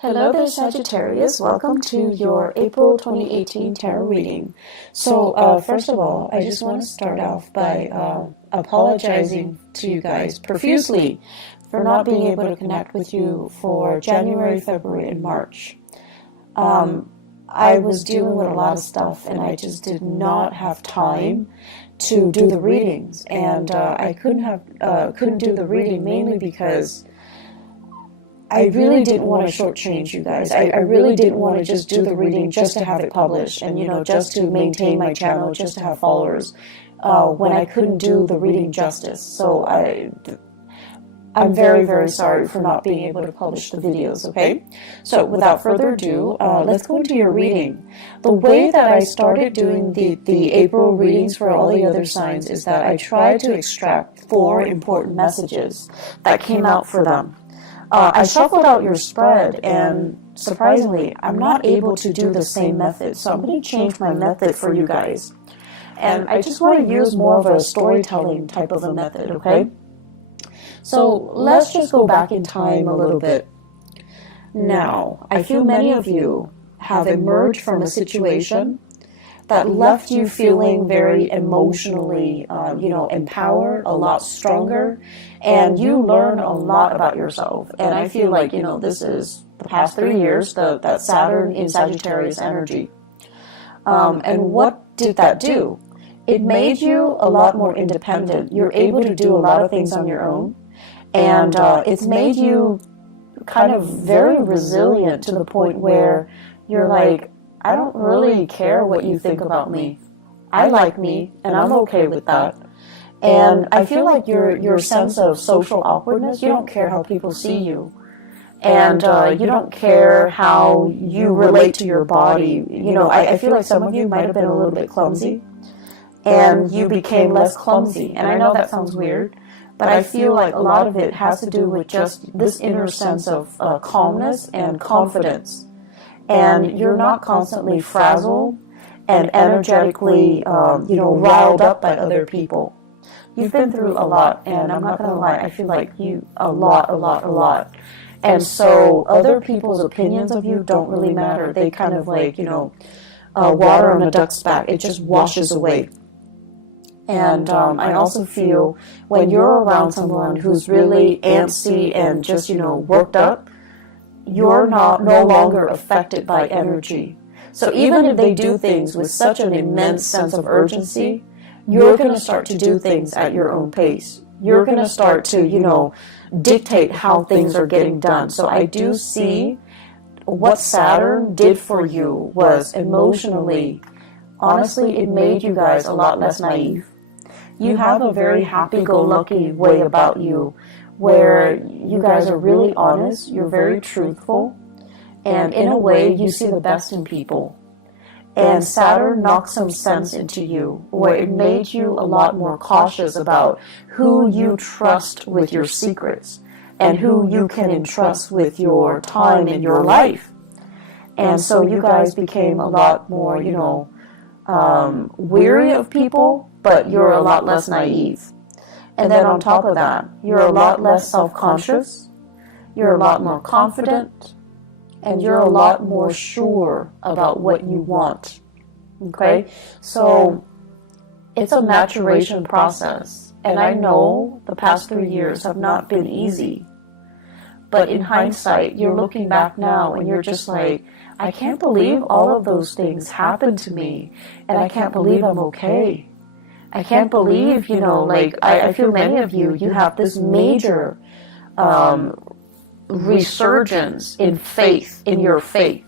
Hello there, Sagittarius. Welcome to your April 2018 tarot reading. So, first of all, I just want to start off by apologizing to you guys profusely for not being able to connect with you for January, February, and March. I was dealing with a lot of stuff, and I just did not have time to do the readings, and I couldn't do the reading mainly because I really didn't want to shortchange you guys. I really didn't want to just do the reading just to have it published and, just to maintain my channel, just to have followers, when I couldn't do the reading justice. So I'm very, very sorry for not being able to publish the videos, okay? So without further ado, let's go into your reading. The way that I started doing the April readings for all the other signs is that I tried to extract 4 important messages that came out for them. I shuffled out your spread, and surprisingly, I'm not able to do the same method, so I'm going to change my method for you guys. And I just want to use more of a storytelling type of a method, okay? So let's just go back in time a little bit. Now, I feel many of you have emerged from a situation that left you feeling very emotionally, empowered, a lot stronger, and you learn a lot about yourself. And I feel like, this is the past 3 years, that Saturn in Sagittarius energy. And what did that do? It made you a lot more independent. You're able to do a lot of things on your own. And it's made you kind of very resilient to the point where you're like, I don't really care what you think about me. I like me, and I'm okay with that. And I feel like your sense of social awkwardness, you don't care how people see you. And you don't care how you relate to your body. I feel like some of you might have been a little bit clumsy, and you became less clumsy. And I know that sounds weird, but I feel like a lot of it has to do with just this inner sense of calmness and confidence. And you're not constantly frazzled and energetically, riled up by other people. You've been through a lot, and I'm not going to lie, I feel like a lot. And so other people's opinions of you don't really matter. They kind of like, water on a duck's back. It just washes away. And I also feel when you're around someone who's really antsy and just, worked up, you're no longer affected by energy. So even if they do things with such an immense sense of urgency, you're going to start to do things at your own pace. You're going to start to, dictate how things are getting done. So I do see what Saturn did for you was emotionally, honestly, it made you guys a lot less naive. You have a very happy-go-lucky way about you, where you guys are really honest, you're very truthful, and in a way you see the best in people. And Saturn knocked some sense into you, where it made you a lot more cautious about who you trust with your secrets, and who you can entrust with your time in your life. And so you guys became a lot more, weary of people, but you're a lot less naive. And then on top of that, you're a lot less self-conscious, you're a lot more confident, and you're a lot more sure about what you want. Okay? So it's a maturation process. And I know the past 3 years have not been easy. But in hindsight, you're looking back now and you're just like, I can't believe all of those things happened to me. And I can't believe I'm okay. I can't believe, I feel many of you have this major resurgence in faith, in your faith.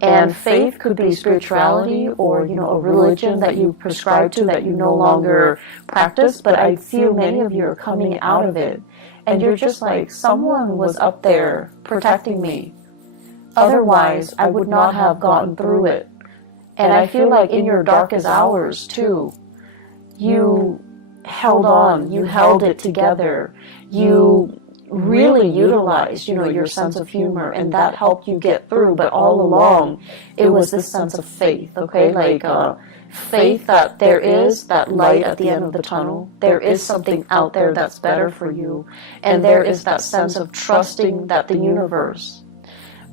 And faith could be spirituality or, a religion that you prescribe to that you no longer practice. But I feel many of you are coming out of it. And you're just like, someone was up there protecting me. Otherwise, I would not have gotten through it. And I feel like in your darkest hours, too, you held on, you held it together, you really utilized, your sense of humor, and that helped you get through. But all along, it was this sense of faith, okay? Faith that there is that light at the end of the tunnel. There is something out there that's better for you. And there is that sense of trusting that the universe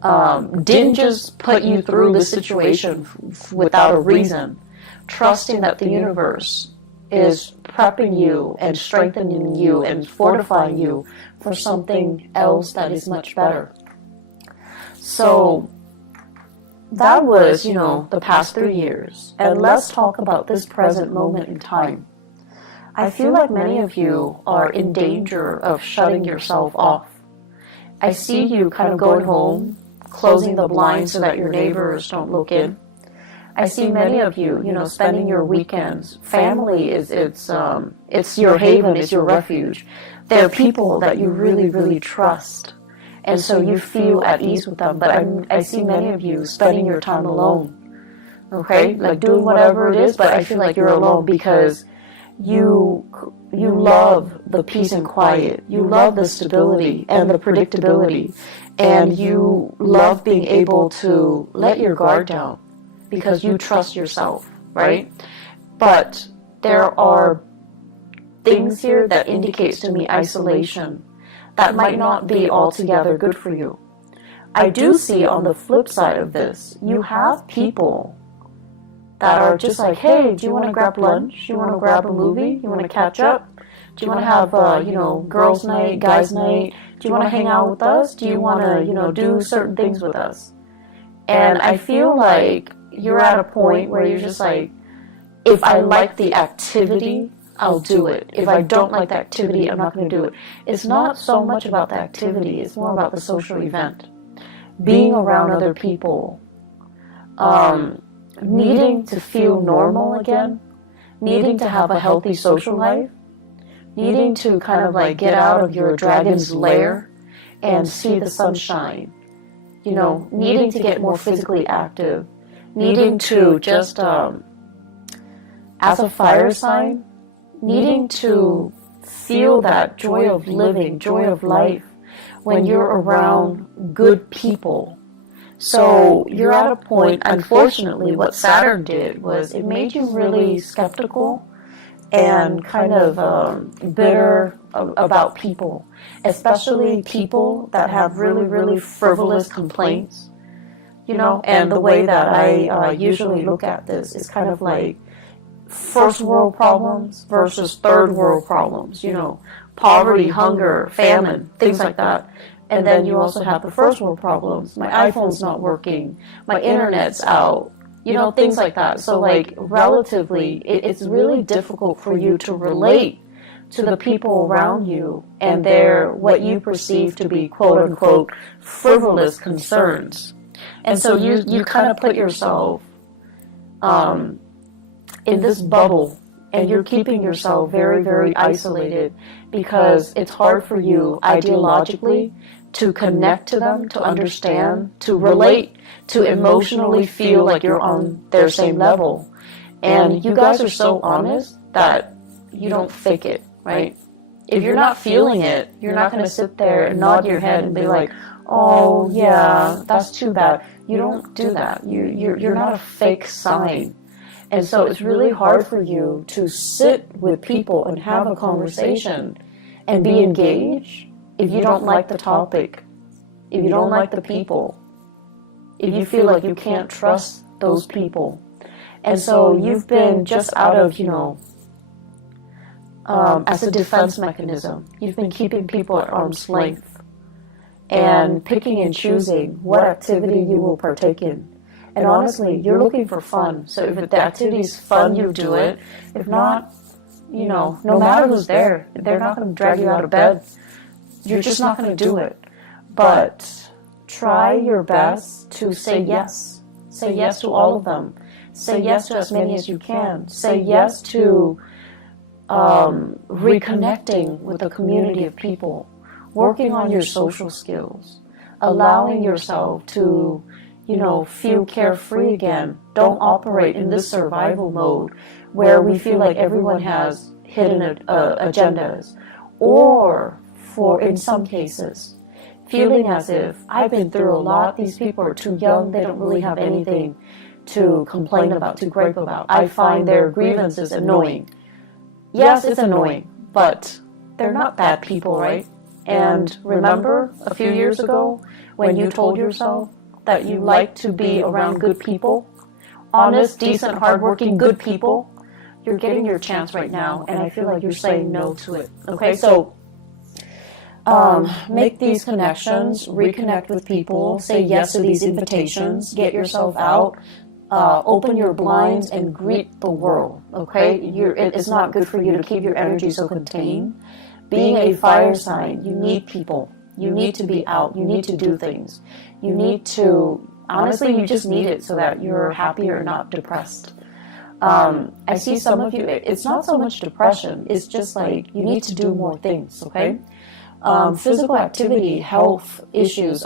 didn't just put you through the situation without a reason, trusting that the universe is prepping you and strengthening you and fortifying you for something else that is much better. So that was, the past 3 years. And let's talk about this present moment in time. I feel like many of you are in danger of shutting yourself off. I see you kind of going home, closing the blinds so that your neighbors don't look in. I see many of you, spending your weekends. Family it's your haven, it's your refuge. They're people that you really, really trust. And so you feel at ease with them. But I see many of you spending your time alone. Okay? Like doing whatever it is, but I feel like you're alone because you love the peace and quiet. You love the stability and the predictability. And you love being able to let your guard down because you trust yourself, right? But there are things here that indicates to me isolation that might not be altogether good for you. I do see on the flip side of this, you have people that are just like, hey, do you want to grab lunch? Do you want to grab a movie? You want to catch up? Do you want to have, girls' night, guys' night? Do you want to hang out with us? Do you want to, do certain things with us? And I feel like you're at a point where you're just like, if I like the activity, I'll do it. If I don't like the activity, I'm not going to do it. It's not so much about the activity. It's more about the social event. Being around other people. Needing to feel normal again. Needing to have a healthy social life. Needing to kind of like get out of your dragon's lair and see the sunshine. Needing to get more physically active. Needing to just, as a fire sign, needing to feel that joy of living, joy of life when you're around good people. So you're at a point, unfortunately, what Saturn did was it made you really skeptical and kind of bitter about people, especially people that have really, really frivolous complaints. And the way that I usually look at this is kind of like first world problems versus third world problems, poverty, hunger, famine, things like that. And then you also have the first world problems. My iPhone's not working, my internet's out, things like that. So like relatively, it's really difficult for you to relate to the people around you and their what you perceive to be quote unquote frivolous concerns. And so you kind of put yourself in this bubble, and you're keeping yourself very, very isolated because it's hard for you ideologically to connect to them, to understand, to relate, to emotionally feel like you're on their same level. And you guys are so honest that you don't fake it, right? If you're not feeling it, you're not going to sit there and nod your head and be like, oh yeah, that's too bad. You don't do that. You're not a fake sign. And so it's really hard for you to sit with people and have a conversation and be engaged if you don't like the topic, if you don't like the people, if you feel like you can't trust those people. And so you've been just out of, as a defense mechanism, you've been keeping people at arm's length and picking and choosing what activity you will partake in. And honestly, you're looking for fun. So if the activity is fun, you do it. If not, no matter who's there, they're not going to drag you out of bed. You're just not going to do it. But try your best to say yes. Say yes to all of them. Say yes to as many as you can. Say yes to reconnecting with a community of people. Working on your social skills. Allowing yourself to feel carefree again. Don't operate in this survival mode where we feel like everyone has hidden agendas. Or, in some cases, feeling as if I've been through a lot, these people are too young, they don't really have anything to complain about, to gripe about. I find their grievances annoying. Yes, it's annoying, but they're not bad people, right? And remember, a few years ago, when you told yourself that you like to be around good people, honest, decent, hardworking, good people, you're getting your chance right now, and I feel like you're saying no to it. Okay, so make these connections, reconnect with people, say yes to these invitations, get yourself out, open your blinds and greet the world. Okay, it's not good for you to keep your energy so contained. Being a fire sign, you need people. You need to be out. You need to do things. You need to, honestly, you just need it so that you're happier, not depressed. I see some of you, it's not so much depression, it's just like you need to do more things, okay? Physical activity, health issues.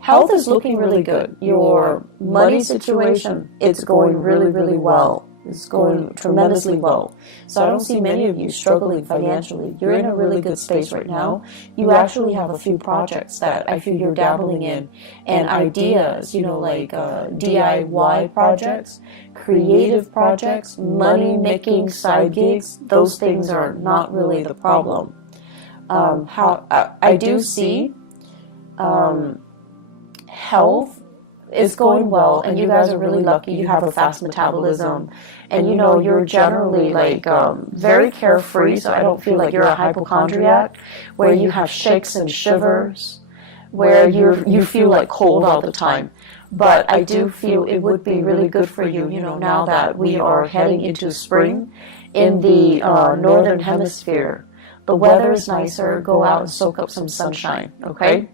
Health is looking really good. Your money situation, it's going really, really well. It's going tremendously well. So I don't see many of you struggling financially. You're in a really good space right now. You actually have a few projects that I feel you're dabbling in, and ideas, you know, like DIY projects, creative projects, money-making side gigs. Those things are not really the problem. I do see health is going well, and you guys are really lucky. You have a fast metabolism, and you know you're generally like very carefree, so I don't feel like you're a hypochondriac where you have shakes and shivers, where you feel like cold all the time. But I do feel it would be really good for you, you know, now that we are heading into spring in the northern hemisphere. The weather is nicer. Go out and soak up some sunshine, okay?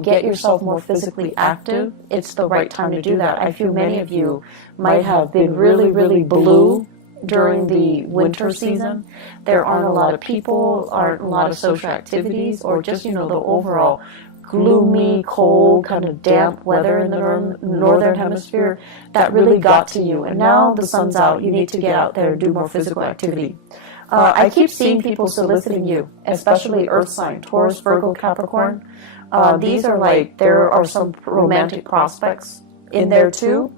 Get yourself more physically active. It's the right time to do that. I feel many of you might have been really, really blue during the winter season. There aren't a lot of people, aren't a lot of social activities, or just, you know, the overall gloomy, cold, kind of damp weather in the northern hemisphere that really got to you. And now the sun's out. You need to get out there and do more physical activity. I keep seeing people soliciting you, especially earth sign, Taurus, Virgo, Capricorn. These are like, there are some romantic prospects in there too.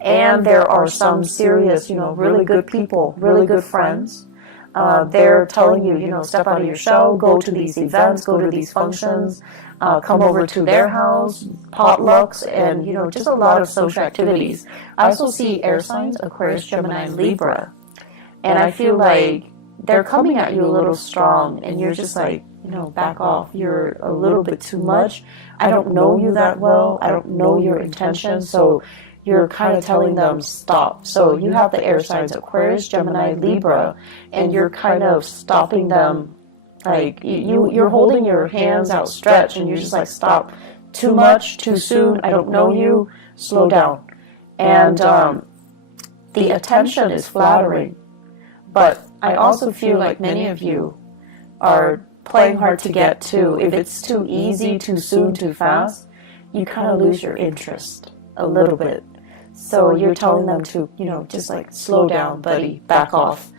And there are some serious, you know, really good people, really good friends. They're telling you, you know, step out of your shell, go to these events, go to these functions, come over to their house, potlucks, and, you know, just a lot of social activities. I also see air signs, Aquarius, Gemini, and Libra. And I feel like they're coming at you a little strong, and you're just like, you know, back off. You're a little bit too much. I don't know you that well. I don't know your intentions. So you're kind of telling them stop. So you have the air signs, Aquarius, Gemini, Libra, and you're kind of stopping them. Like you're holding your hands outstretched, and you're just like, stop. Too much, too soon. I don't know you. Slow down. And the attention is flattering. But I also feel like many of you are playing hard to get to. If it's too easy, too soon, too fast, you kind of lose your interest a little bit. So you're telling them to, you know, just like slow down, buddy, back off.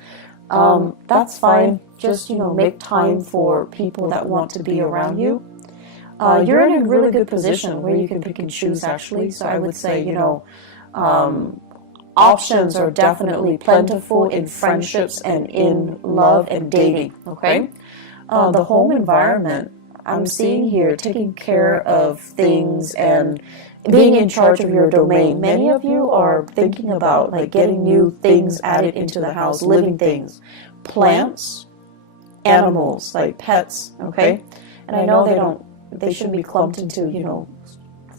That's fine. Just, you know, make time for people that want to be around you. You're in a really good position where you can pick and choose, actually. So I would say, you know, options are definitely plentiful in friendships and in love and dating, okay? The home environment, I'm seeing here, taking care of things and being in charge of your domain. Many of you are thinking about like getting new things added into the house, living things, plants, animals, like pets, okay? And I know they shouldn't be clumped into, you know,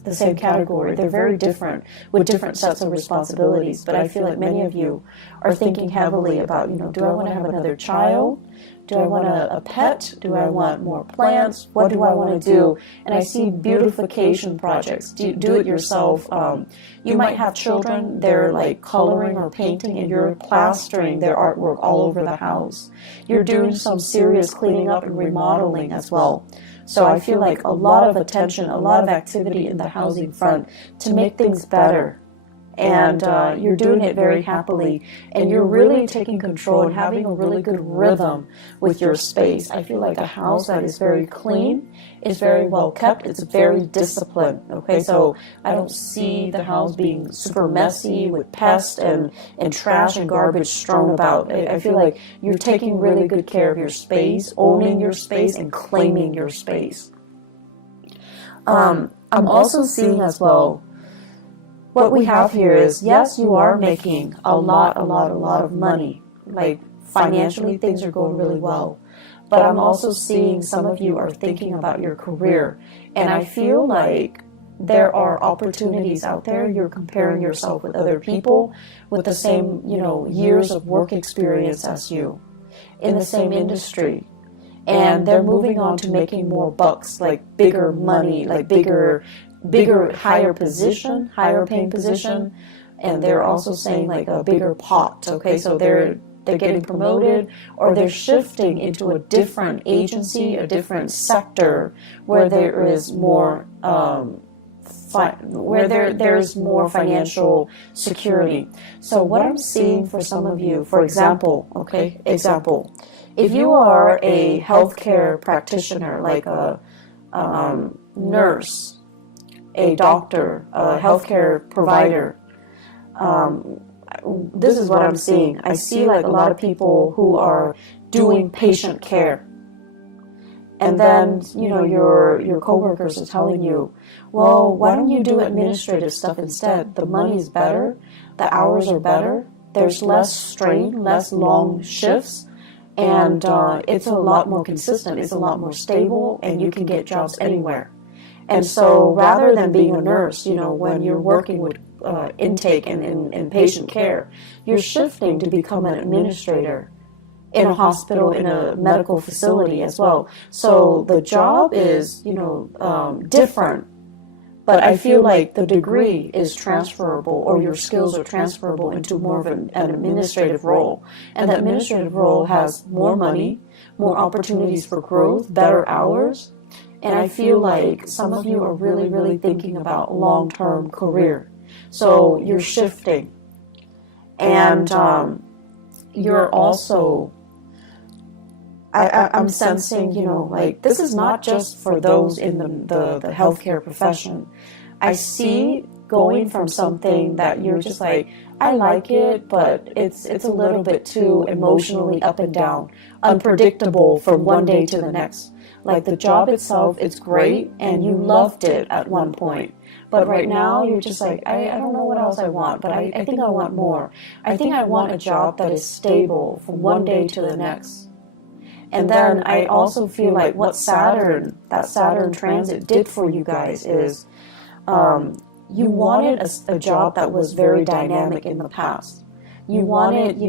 the same category. They're very different with different sets of responsibilities. But I feel like many of you are thinking heavily about, you know, do I want to have another child? Do I want a pet? Do I want more plants? What do I want to do? And I see beautification projects. Do it yourself. You might have children. They're like coloring or painting, and you're plastering their artwork all over the house. You're doing some serious cleaning up and remodeling as well. So I feel like a lot of attention, a lot of activity in the housing front to make things better. And you're doing it very happily. And you're really taking control and having a really good rhythm with your space. I feel like a house that is very clean, is very well kept, it's very disciplined. Okay, so I don't see the house being super messy with pests and trash and garbage strewn about. I feel like you're taking really good care of your space, owning your space, and claiming your space. I'm also seeing as well, what we have here is, yes, you are making a lot of money. Like financially, things are going really well. But I'm also seeing some of you are thinking about your career. And I feel like there are opportunities out there. You're comparing yourself with other people with the same, years of work experience as you in the same industry. And they're moving on to making more bucks, like bigger money, like bigger, higher position, higher paying position. And they're also saying like a bigger pot. Okay, so they're getting promoted, or they're shifting into a different agency, a different sector where there is more there's more financial security. So what I'm seeing for some of you, for example, if you are a healthcare practitioner, like a nurse, a doctor, a healthcare provider, this is what I'm seeing. I see like a lot of people who are doing patient care. And then, your coworkers are telling you, well, why don't you do administrative stuff instead? The money is better, the hours are better, there's less strain, less long shifts, and it's a lot more consistent, it's a lot more stable, and you can get jobs anywhere. And so rather than being a nurse, when you're working with intake and patient care, you're shifting to become an administrator in a hospital, in a medical facility as well. So the job is, different, but I feel like the degree is transferable, or your skills are transferable into more of an administrative role. And the administrative role has more money, more opportunities for growth, better hours. And I feel like some of you are really, really thinking about long-term career. So you're shifting. And you're also, I'm sensing, like this is not just for those in the healthcare profession. I see going from something that you're just like, I like it, but it's a little bit too emotionally up and down, unpredictable from one day to the next. Like the job itself, it's great, and you loved it at one point. But right now, you're just like, I don't know what else I want, but I think I want more. I think I want a job that is stable from one day to the next. And then I also feel like what that Saturn transit did for you guys is you wanted a job that was very dynamic in the past. You wanted,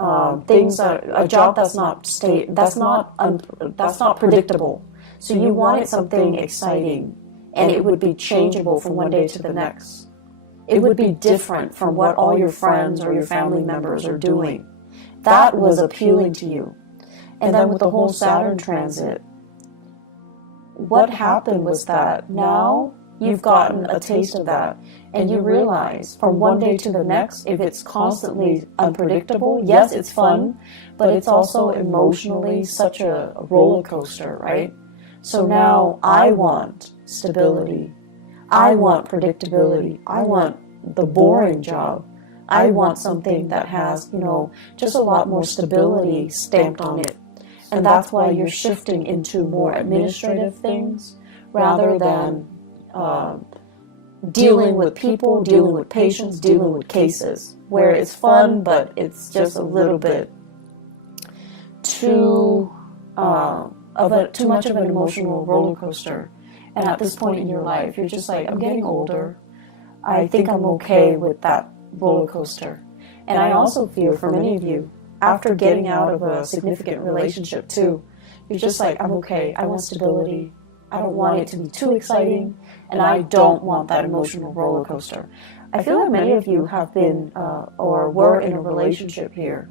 a job that's not predictable. So you wanted something exciting, and it would be changeable from one day to the next. It would be different from what all your friends or your family members are doing. That was appealing to you. And then with the whole Saturn transit, what happened was that now you've gotten a taste of that, and you realize from one day to the next, if it's constantly unpredictable, yes, it's fun, but it's also emotionally such a roller coaster, right? So now I want stability. I want predictability. I want the boring job. I want something that has, just a lot more stability stamped on it. And that's why you're shifting into more administrative things rather than dealing with people, dealing with patients, dealing with cases, where it's fun, but it's just a little bit too much of an emotional roller coaster. And at this point in your life, you're just like, I'm getting older. I think I'm okay with that roller coaster. And I also feel for many of you, after getting out of a significant relationship too, you're just like, I'm okay. I want stability. I don't want it to be too exciting, and I don't want that emotional roller coaster. I feel like many of you have been or were in a relationship here.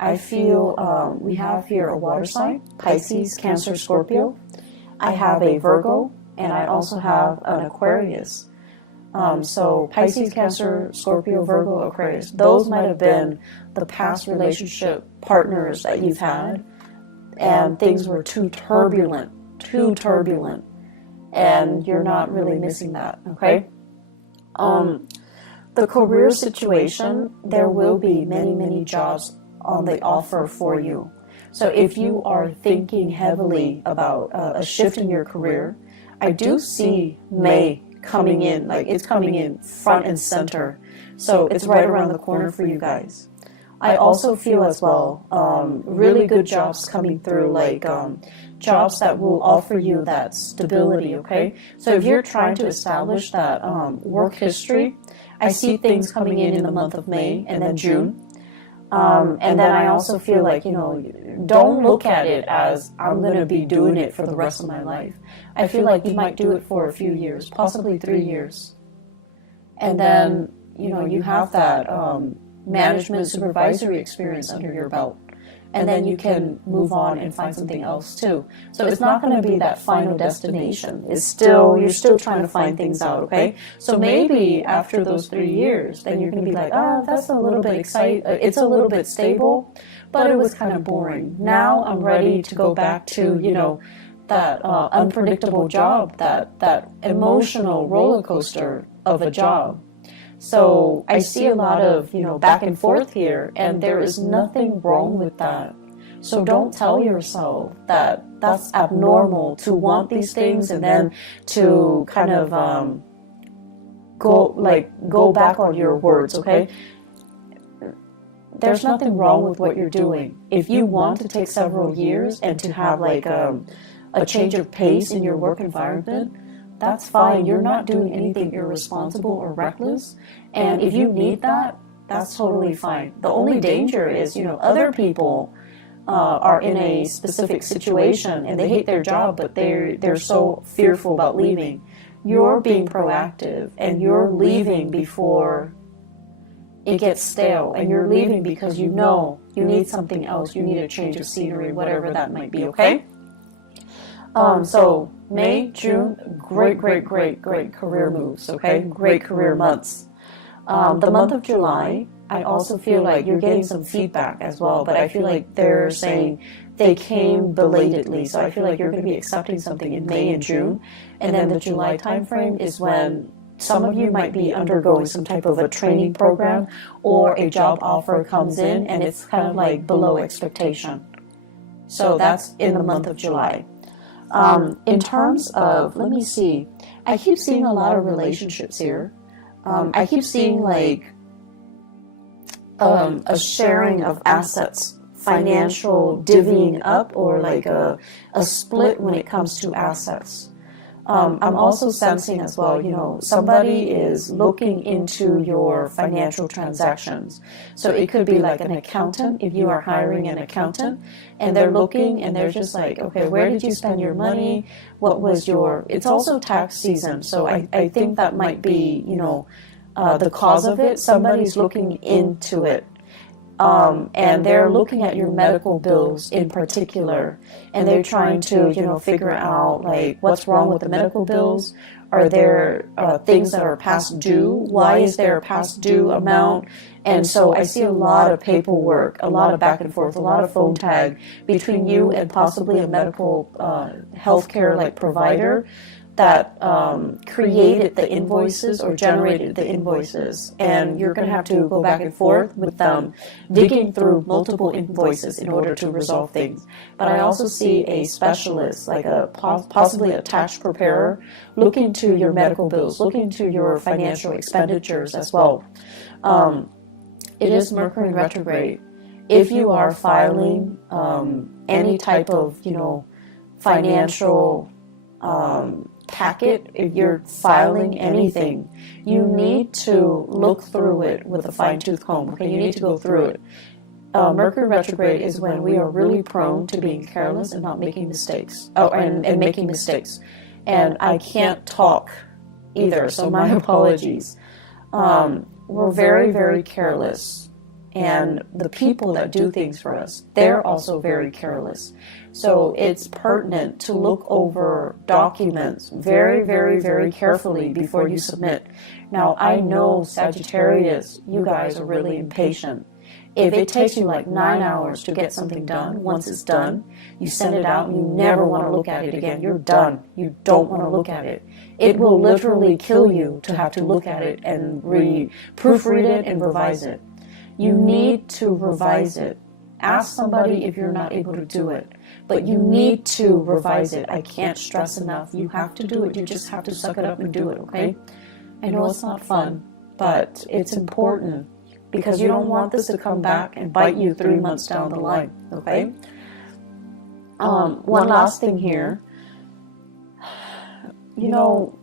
I feel we have here a water sign, Pisces, Cancer, Scorpio. I have a Virgo, and I also have an Aquarius. So Pisces, Cancer, Scorpio, Virgo, Aquarius. Those might have been the past relationship partners that you've had, and things were too turbulent, and you're not really missing that, okay? The career situation, there will be many jobs on the offer for you. So if you are thinking heavily about a shift in your career, I do see May coming in, like it's coming in front and center. So it's right around the corner for you guys. I also feel as well, really good jobs coming through, like jobs that will offer you that stability, okay? So if you're trying to establish that work history, I see things coming in the month of May and then June. And then I also feel like, you know, don't look at it as I'm going to be doing it for the rest of my life. I feel like you might do it for a few years, possibly 3 years. And then, you know, you have that management supervisory experience under your belt. And then you can move on and find something else too. So it's not going to be that final destination. It's still, you're still trying to find things out, okay? So maybe after those 3 years, then you're going to be like, oh, that's a little bit exciting. It's a little bit stable, but it was kind of boring. Now I'm ready to go back to, you know, that unpredictable job, that emotional roller coaster of a job. So I see a lot of, you know, back and forth here, and there is nothing wrong with that. So don't tell yourself that that's abnormal to want these things and then to kind of go back on your words, okay? There's nothing wrong with what you're doing. If you want to take several years and to have like a change of pace in your work environment, that's fine. You're not doing anything irresponsible or reckless. And if you need that, that's totally fine. The only danger is, you know, other people are in a specific situation and they hate their job, but they're so fearful about leaving. You're being proactive and you're leaving before it gets stale, and you're leaving because you know you need something else. You need a change of scenery, whatever that might be, okay? So May, June, great career moves, okay? Great career months. The month of July, I also feel like you're getting some feedback as well, but I feel like they're saying they came belatedly. So I feel like you're going to be accepting something in May and June. And then the July timeframe is when some of you might be undergoing some type of a training program or a job offer comes in and it's kind of like below expectation. So that's in the month of July. In terms of, let me see, I keep seeing a lot of relationships here. I keep seeing like a sharing of assets, financial divvying up, or like a split when it comes to assets. I'm also sensing as well, you know, somebody is looking into your financial transactions. So it could be like an accountant, if you are hiring an accountant, and they're looking and they're just like, okay, where did you spend your money? What was your, it's also tax season. So I think that might be, you know, the cause of it. Somebody's looking into it. And they're looking at your medical bills in particular, and they're trying to, you know, figure out like what's wrong with the medical bills. Are there things that are past due? Why is there a past due amount? And so I see a lot of paperwork, a lot of back and forth, a lot of phone tag between you and possibly a medical healthcare like provider that created the invoices or generated the invoices, and you're going to have to go back and forth with them, digging through multiple invoices in order to resolve things. But I also see a specialist, like a possibly a tax preparer, look into your medical bills, look into your financial expenditures as well. It is Mercury retrograde. If you are filing any type of, you know, financial packet, if you're filing anything, you need to look through it with a fine-tooth comb. Okay, you need to go through it. Mercury retrograde is when we are really prone to being careless and not making mistakes. And making mistakes. And I can't talk either, so my apologies. We're very careless. And the people that do things for us, they're also very careless. So it's pertinent to look over documents very carefully before you submit. Now, I know Sagittarius, you guys are really impatient. If it takes you like 9 hours to get something done, once it's done, you send it out and you never want to look at it again. You're done. You don't want to look at it. It will literally kill you to have to look at it and proofread it and revise it. You need to revise it. Ask somebody if you're not able to do it. but you need to revise it. I can't stress enough. You have to do it. You just have to suck it up and do it, okay? I know it's not fun, but it's important because you don't want this to come back and bite you 3 months down the line, okay? One last thing here. You know,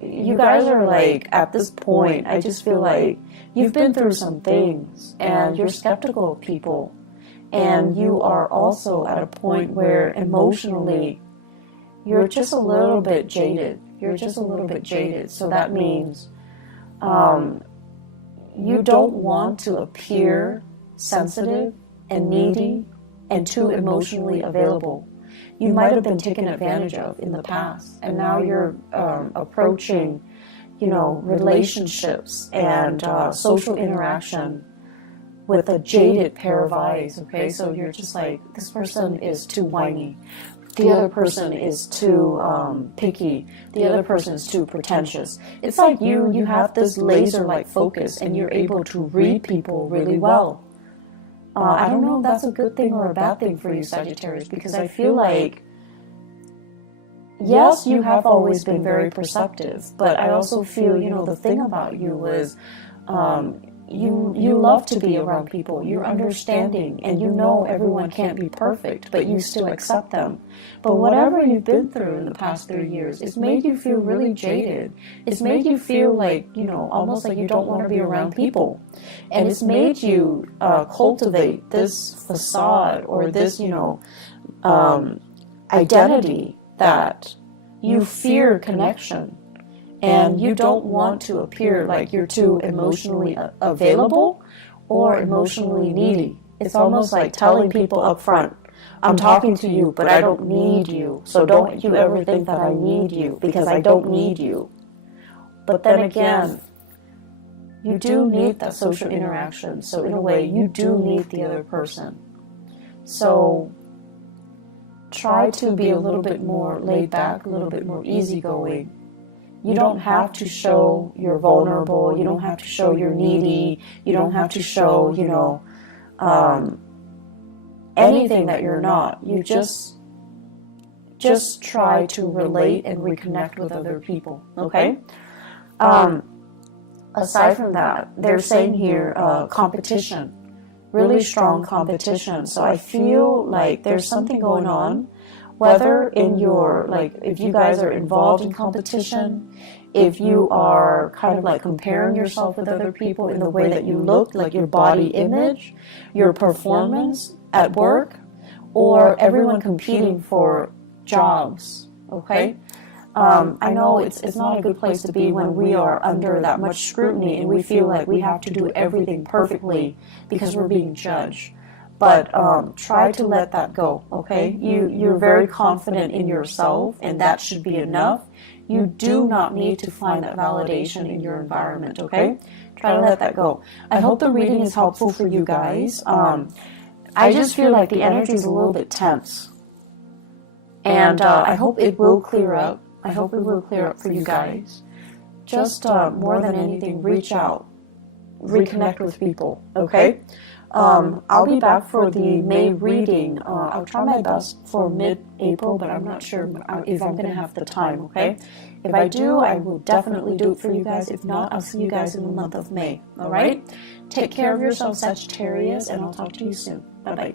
you guys are like, at this point, I just feel like you've been through some things and you're skeptical of people. And you are also at a point where emotionally, you're just a little bit jaded. You're just a little bit jaded. So that means you don't want to appear sensitive and needy and too emotionally available. You might have been taken advantage of in the past, and now you're approaching, you know, relationships and social interaction with a jaded pair of eyes, okay? So you're just like, this person is too whiny. The other person is too picky. The other person is too pretentious. It's like you have this laser-like focus and you're able to read people really well. I don't know if that's a good thing or a bad thing for you, Sagittarius, because I feel like, yes, you have always been very perceptive, but I also feel, you know, the thing about you is you love to be around people. You're understanding, and you know everyone can't be perfect, but you still accept them. But whatever you've been through in the past 3 years, it's made you feel really jaded. It's made you feel like, you know, almost like you don't want to be around people. And it's made you cultivate this facade or this, you know, identity that you fear connection. And you don't want to appear like you're too emotionally available or emotionally needy. It's almost like telling people up front, I'm talking to you, but I don't need you. So don't you ever think that I need you, because I don't need you. But then again, you do need that social interaction. So in a way, you do need the other person. So try to be a little bit more laid back, a little bit more easygoing. You don't have to show you're vulnerable. You don't have to show you're needy. You don't have to show, you know, anything that you're not. You just try to relate and reconnect with other people, okay? Aside from that, they're saying here competition, really strong competition. So I feel like there's something going on, whether in your, like, if you guys are involved in competition, if you are kind of like comparing yourself with other people in the way that you look, like your body image, your performance at work, or everyone competing for jobs, okay? I know it's not a good place to be when we are under that much scrutiny and we feel like we have to do everything perfectly because we're being judged. But try to let that go, okay? You're very confident in yourself, and that should be enough. You do not need to find that validation in your environment, okay? Try to let that go. I hope the reading is helpful for you guys. I just feel like the energy is a little bit tense. And I hope it will clear up. I hope it will clear up for you guys. Just more than anything, reach out. Reconnect with people, okay? I'll be back for the May reading. I'll try my best for mid-April, but I'm not sure if I'm going to have the time, okay? If I do, I will definitely do it for you guys. If not, I'll see you guys in the month of May, all right? Take care of yourself, Sagittarius, and I'll talk to you soon. Bye-bye.